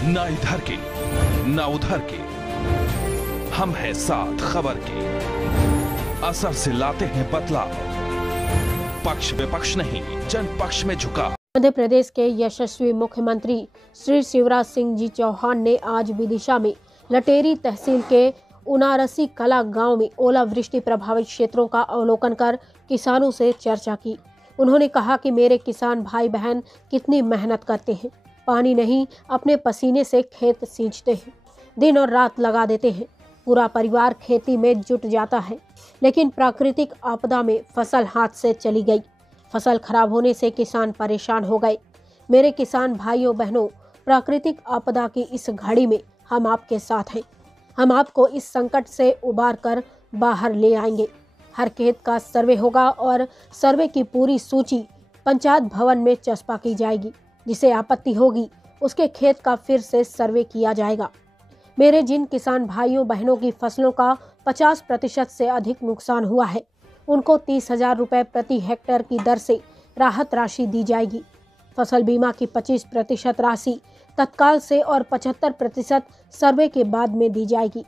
ना इधर के ना उधर के, हम हैं साथ खबर के। असर से लाते हैं बदलाव, पक्ष विपक्ष नहीं जन पक्ष में झुका। मध्य प्रदेश के यशस्वी मुख्यमंत्री श्री शिवराज सिंह जी चौहान ने आज विदिशा में लटेरी तहसील के उनारसी कला गांव में ओलावृष्टि प्रभावित क्षेत्रों का अवलोकन कर किसानों से चर्चा की। उन्होंने कहा कि मेरे किसान भाई बहन कितनी मेहनत करते हैं, पानी नहीं अपने पसीने से खेत सींचते हैं, दिन और रात लगा देते हैं, पूरा परिवार खेती में जुट जाता है, लेकिन प्राकृतिक आपदा में फसल हाथ से चली गई। फसल खराब होने से किसान परेशान हो गए। मेरे किसान भाइयों बहनों, प्राकृतिक आपदा की इस घड़ी में हम आपके साथ हैं। हम आपको इस संकट से उबार कर बाहर ले आएंगे। हर खेत का सर्वे होगा और सर्वे की पूरी सूची पंचायत भवन में चस्पा की जाएगी। जिसे आपत्ति होगी उसके खेत का फिर से सर्वे किया जाएगा। मेरे जिन किसान भाइयों बहनों की फसलों का 50% से अधिक नुकसान हुआ है, उनको 30,000 रुपये प्रति हेक्टेयर की दर से राहत राशि दी जाएगी। फसल बीमा की 25% राशि तत्काल से और 75% सर्वे के बाद में दी जाएगी।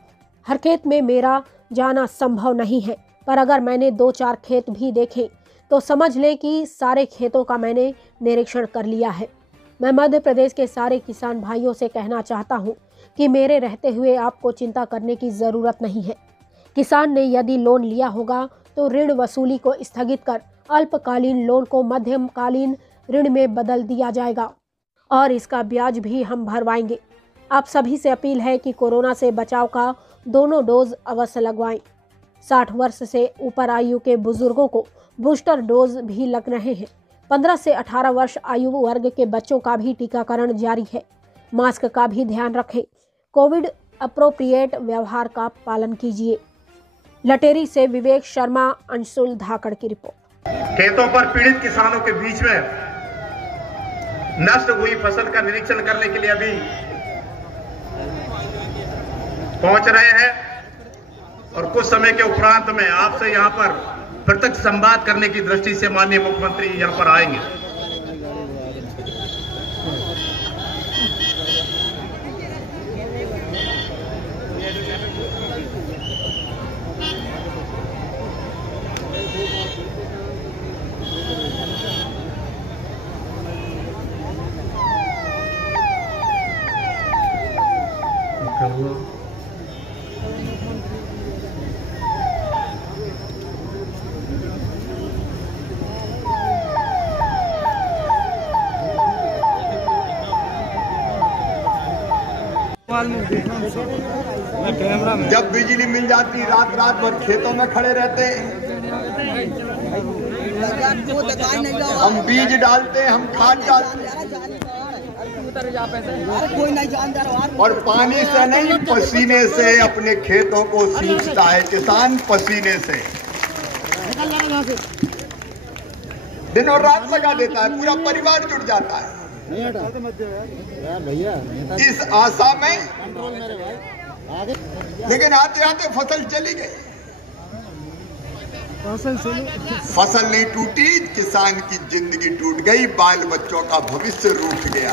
हर खेत में मेरा जाना संभव नहीं है, पर अगर मैंने 2-4 खेत भी देखे तो समझ लें कि सारे खेतों का मैंने निरीक्षण कर लिया है। मैं मध्य प्रदेश के सारे किसान भाइयों से कहना चाहता हूं कि मेरे रहते हुए आपको चिंता करने की ज़रूरत नहीं है। किसान ने यदि लोन लिया होगा तो ऋण वसूली को स्थगित कर अल्पकालीन लोन को मध्यमकालीन ऋण में बदल दिया जाएगा और इसका ब्याज भी हम भरवाएंगे। आप सभी से अपील है कि कोरोना से बचाव का दोनों डोज अवश्य लगवाएं। 60 वर्ष से ऊपर आयु के बुजुर्गों को बूस्टर डोज भी लग रहे हैं। 15 से 18 वर्ष आयु वर्ग के बच्चों का भी टीकाकरण जारी है। मास्क का भी ध्यान रखें। कोविड अप्रोप्रिएट व्यवहार का पालन कीजिए। लटेरी से विवेक शर्मा, अंशुल धाकड़ की रिपोर्ट। खेतों पर पीड़ित किसानों के बीच में नष्ट हुई फसल का निरीक्षण करने के लिए अभी पहुंच रहे हैं और कुछ समय के उपरांत में आपसे यहां पर प्रत्यक्ष संवाद करने की दृष्टि से माननीय मुख्यमंत्री यहां पर आएंगे। जब बिजली मिल जाती रात रात भर खेतों में खड़े रहते, हम बीज डालते, हम खाद डालते और पानी से नहीं पसीने से अपने खेतों को सींचता है किसान। पसीने से दिन और रात लगा देता है, पूरा परिवार जुट जाता है इस आशा में। लेकिन आते आते फसल चली गई। फसल नहीं टूटी, किसान की जिंदगी टूट गई, बाल बच्चों का भविष्य रूठ गया।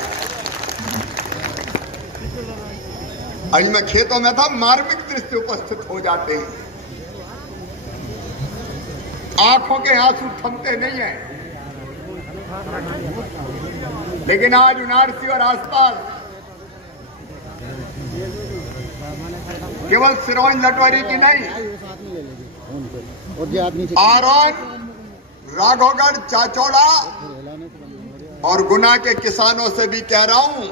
आज मैं खेतों में था, मार्मिक दृश्य उपस्थित हो जाते हैं। आंखों के आंसू थमते नहीं है। लेकिन आज उनारसी और आसपास केवल सिरोंज लटवारी की नहीं, आरोन, राघवगढ़, चाचौड़ा और गुना के किसानों से भी कह रहा हूं,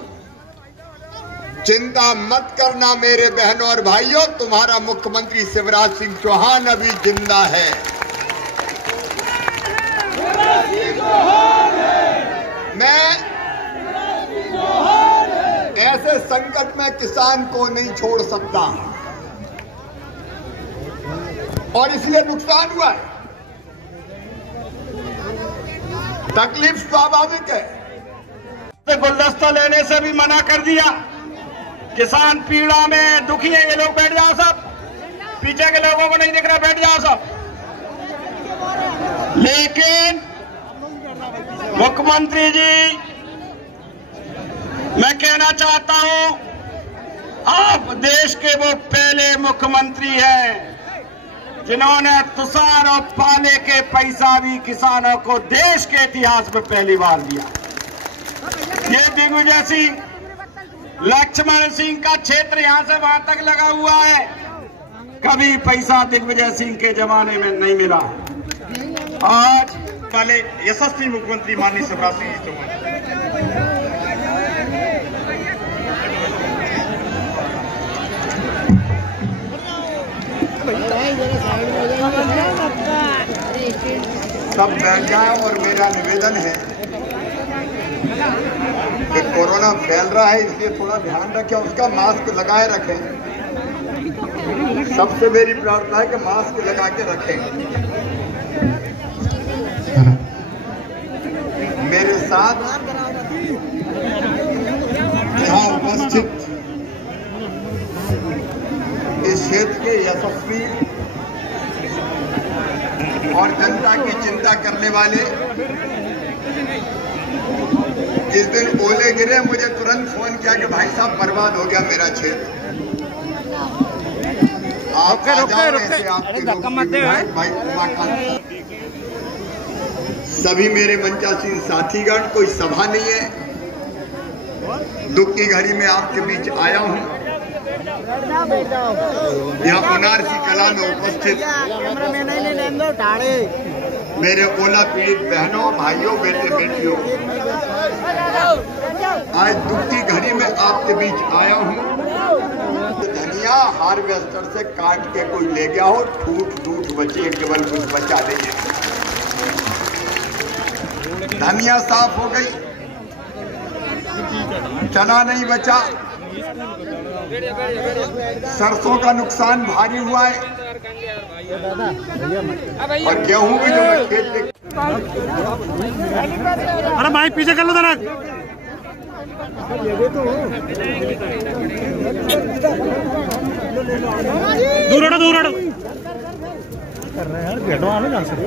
चिंता मत करना मेरे बहनों और भाइयों, तुम्हारा मुख्यमंत्री शिवराज सिंह चौहान अभी जिंदा है। मैं ऐसे संकट में किसान को नहीं छोड़ सकता और इसलिए नुकसान हुआ है। तकलीफ स्वाभाविक है। गुलदस्ता लेने से भी मना कर दिया। किसान पीड़ा में दुखी है, ये लोग बैठ जाओ सब, पीछे के लोगों को नहीं दिख रहा, बैठ जाओ सब। लेकिन मुख्यमंत्री जी मैं कहना चाहता हूं, आप देश के वो पहले मुख्यमंत्री हैं जिन्होंने तुषार और पाले के पैसा भी किसानों को देश के इतिहास में पहली बार दिया। ये दिग्विजय सिंह, लक्ष्मण सिंह का क्षेत्र यहां से वहां तक लगा हुआ है, कभी पैसा दिग्विजय सिंह के जमाने में नहीं मिला। आज वाले यशस्वी मुख्यमंत्री माननीय शिवराज सिंह जी चौहान, सब बैठ जाए। और मेरा निवेदन है कि कोरोना फैल रहा है, इसलिए थोड़ा ध्यान रखें, उसका मास्क लगाए रखें। सबसे मेरी प्रार्थना है कि मास्क लगा के रखें। मेरे साथ यहाँ उपस्थित इस क्षेत्र के यशस्वी और जनता की चिंता करने वाले, जिस दिन ओले गिरे मुझे तुरंत फोन किया कि भाई साहब बर्बाद हो गया मेरा क्षेत्र। आप भाई उमाकांत, सभी मेरे मंचासीन साथीगण, कोई सभा नहीं है, दुख की घड़ी में आपके बीच आया हूं। यहाँ उनारसी कला में उपस्थित मेरे ओला पीड़ित बहनों, भाइयों, बेटे बेटियों, आज दुख की घड़ी में आपके बीच आया हूं। धनिया हार्वेस्टर से काट के कोई ले गया हो, ठूठ बची, केवल कुछ बचा नहीं है। धनिया साफ हो गई, चना नहीं बचा, सरसों का नुकसान भारी हुआ है, और गेहूं भी जो खेत। अरे भाई पीछे कर लो जरा, दूर हटो कर रहे हैं यार, बैठो आने जा सकते।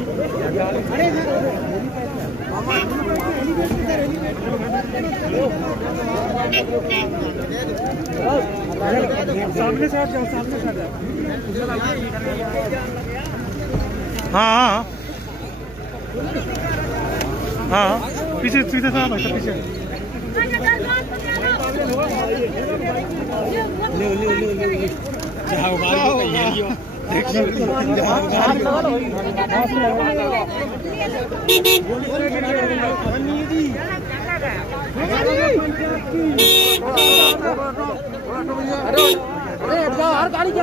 सामने से जाओ, सामने से जाओ। हाँ हाँ, पीछे सीधे से भाई, पीछे गाड़ी